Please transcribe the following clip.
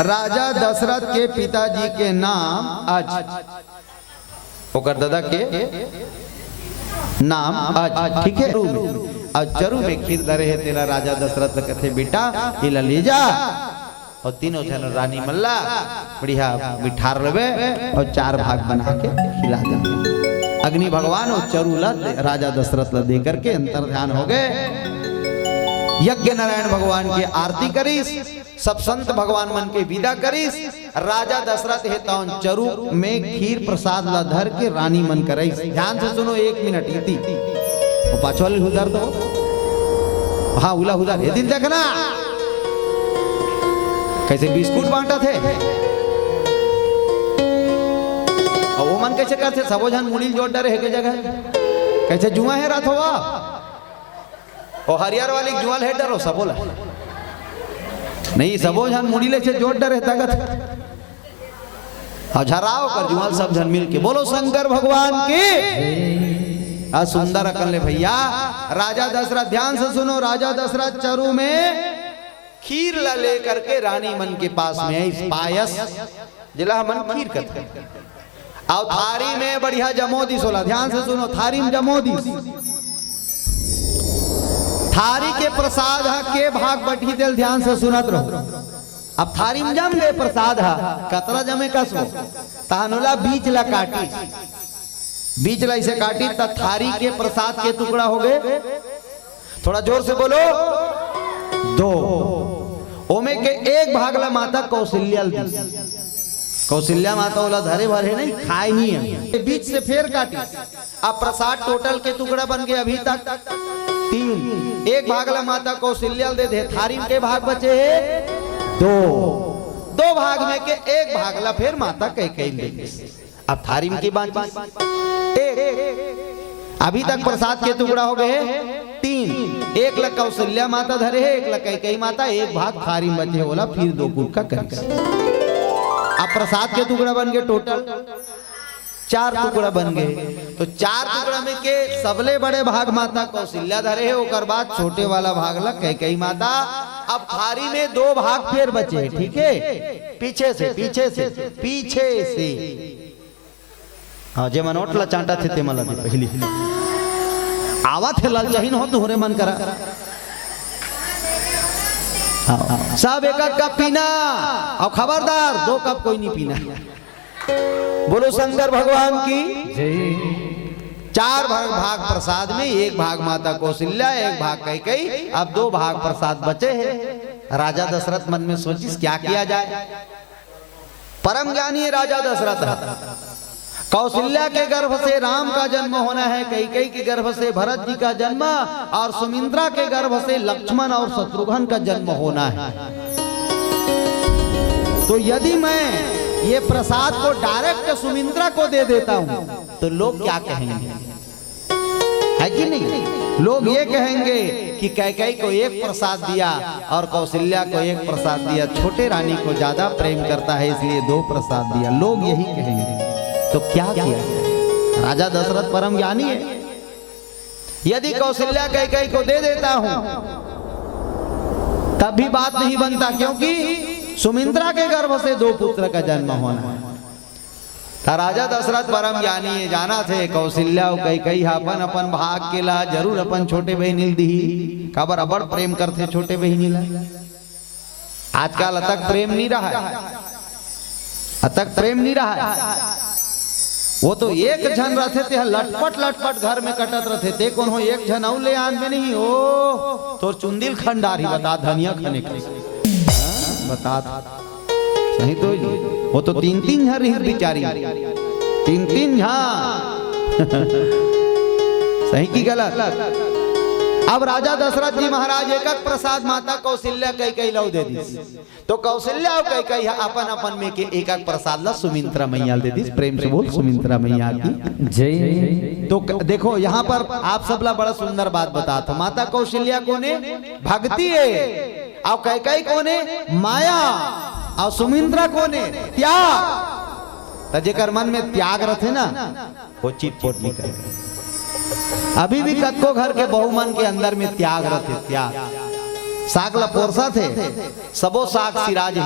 राजा दशरथ के पिताजी के नाम अज, ओकर दादा के नाम अज, ठीक है। और चरु में खीर दरे है तेरा राजा दशरथ कहते बेटा इला ले जा और तीनों जन रानी मल्ला बढ़िया बिठार रवे और 4 भाग बना के खिला दे। अग्नि भगवान और चरु ला राजा दशरथ ला दे करके अंतर ध्यान हो गए। यज्ञ नारायण भगवान की आरती करीस, सब संत भगवान मन के विदा करीस। राजा दशरथ है तौन चरु में खीर प्रसाद ला धर के रानी मन करईस। ध्यान से सुनो 1 मिनट इति वो पाछवाली हुदर दो, हाँ उला हुदर ये दिन देखना कैसे बिस्कुट बांटा थे और वो मन कैसे करते सबो जन मुड़ील जोड़ डरे है के जगह कैसे जुआ है रात हुआ और हरियर वाली जुआल है डरो सबोला नहीं सबो जन मुड़ीले से जोड़ डरे ताकत और झराओ कर जुआल सब जन मिल के बोलो शंकर भगवान की। सुंदर अकल ले भैया। राजा दशरथ ध्यान से सुनो, राजा दशरथ चरु में खीर ला ले करके रानी मन के पास में इस पायस जिला मन खीर करते और थारी में बढ़िया जमोदी सोला। ध्यान से सुनो, थारी में जमोदी, थारी के प्रसाद के भाग बटी दिल। ध्यान से सुनत रहो। अब थारी में जम गए प्रसाद कतरा जमे कसो तानुला बीच ला काटी, बीच ला इसे काटी तब थारी के प्रसाद के टुकड़ा हो गए। थोड़ा जोर से बोलो 2। ओमे के 1 भाग ला माता कौशल्या दी। कौशल्या माता वाला धरे भरे नहीं खाए नहीं है, बीच से फेर काटी। अब प्रसाद टोटल के टुकड़ा बन गए अभी तक 3। 1 भाग ला माता कौशल्या दे दे। थारी के भाग बचे है 2 भाग में के 1 भाग ला फिर माता कैकेयी दे। अब थारी में की बात अभी तक प्रसाद के टुकड़ा हो गए 3। 1 ला कौशल्या माता धरे है, 1 ला कैकेयी माता, 1 भाग थारी में बचे बोला फिर 2 गुट का कर। अब प्रसाद के टुकड़ा बन गए टोटल 4 टुकड़ा बन गए। तो 4 टुकड़ा में के सबले बड़े भाग माता कौशल्या धरे है, ओकर बाद छोटे वाला भाग ला कैकेयी माता। अब थारी में 2 भाग फिर बचे, ठीक है। पीछे से हाँ जे मन ओटला चांटा थे ते मला दे पहली आवा थे लाल जहीन हो तुहरे मन करा सब 1 कप पीना और खबरदार 2 कप कोई नहीं पीना। बोलो शंकर भगवान की जय। 4 भाग प्रसाद में 1 भाग माता कौशल्या, 1 भाग कैकेयी। अब 2 भाग प्रसाद बचे हैं। राजा दशरथ मन में सोचिस क्या किया जाए। परम ज्ञानी है राजा दशरथ। कौशल्या के गर्भ से राम का जन्म होना है, कैकेयी के गर्भ से भरत जी का जन्म और सुमित्रा के गर्भ से लक्ष्मण और शत्रुघ्न का जन्म होना है। तो यदि मैं ये प्रसाद को डायरेक्ट सुमित्रा को दे देता हूं तो लोग क्या कहेंगे, है कि नहीं? लोग ये कहेंगे कि कैकेयी को 1 प्रसाद दिया और कौशल्या को 1 प्रसाद दिया, छोटे रानी को ज्यादा प्रेम करता है इसलिए 2 प्रसाद दिया, लोग यही कहेंगे। तो क्या किया? राजा दशरथ परम ज्ञानी है। यदि कौशल्या कैकेयी को दे देता हूं तब भी बात नहीं बनता, क्योंकि सुमित्रा के गर्भ से 2 पुत्र का जन्म होना है। राजा दशरथ परम ज्ञानी है, जाना थे कौशल्या और कैकेयी अपन अपन भाग के ला जरूर अपन छोटे बहनिल दी काबर अबड़ प्रेम करते छोटे बहनिला। आजकल अतक प्रेम नहीं रहा है, अतक प्रेम नहीं रहा है। वो तो 1 जन रहते थे लटपट घर में कटत रहते थे, कौन हो 1 जन और ले आन में नहीं ओ तो चुंदिल खंडारी बता धनिया खाने का बता सही। तो वो तो 3 झन रही बेचारी, 3 झन सही की गलत। अब राजा दशरथ जी महाराज 1 प्रसाद माता कौशल्या कैकेयी ला दे दी। तो कौशल्या और कैकेयी अपन अपन में के 1 प्रसाद ला सुमित्रा मैया दे दी। प्रेम से बोल सुमित्रा मैया की जय। तो देखो यहाँ पर आप सब ला बड़ा सुंदर बात बताता। माता कौशल्या को ने भक्ति है और कैकेयी को ने माया और सुमित्रा को ने त्याग। जेकर मन में त्याग रथे ना वो चिटपोट नहीं करे। अभी भी कत्को घर के बहुमन के अंदर में त्याग रहते, त्याग साग ला पोरसा थे सबो साग सिराज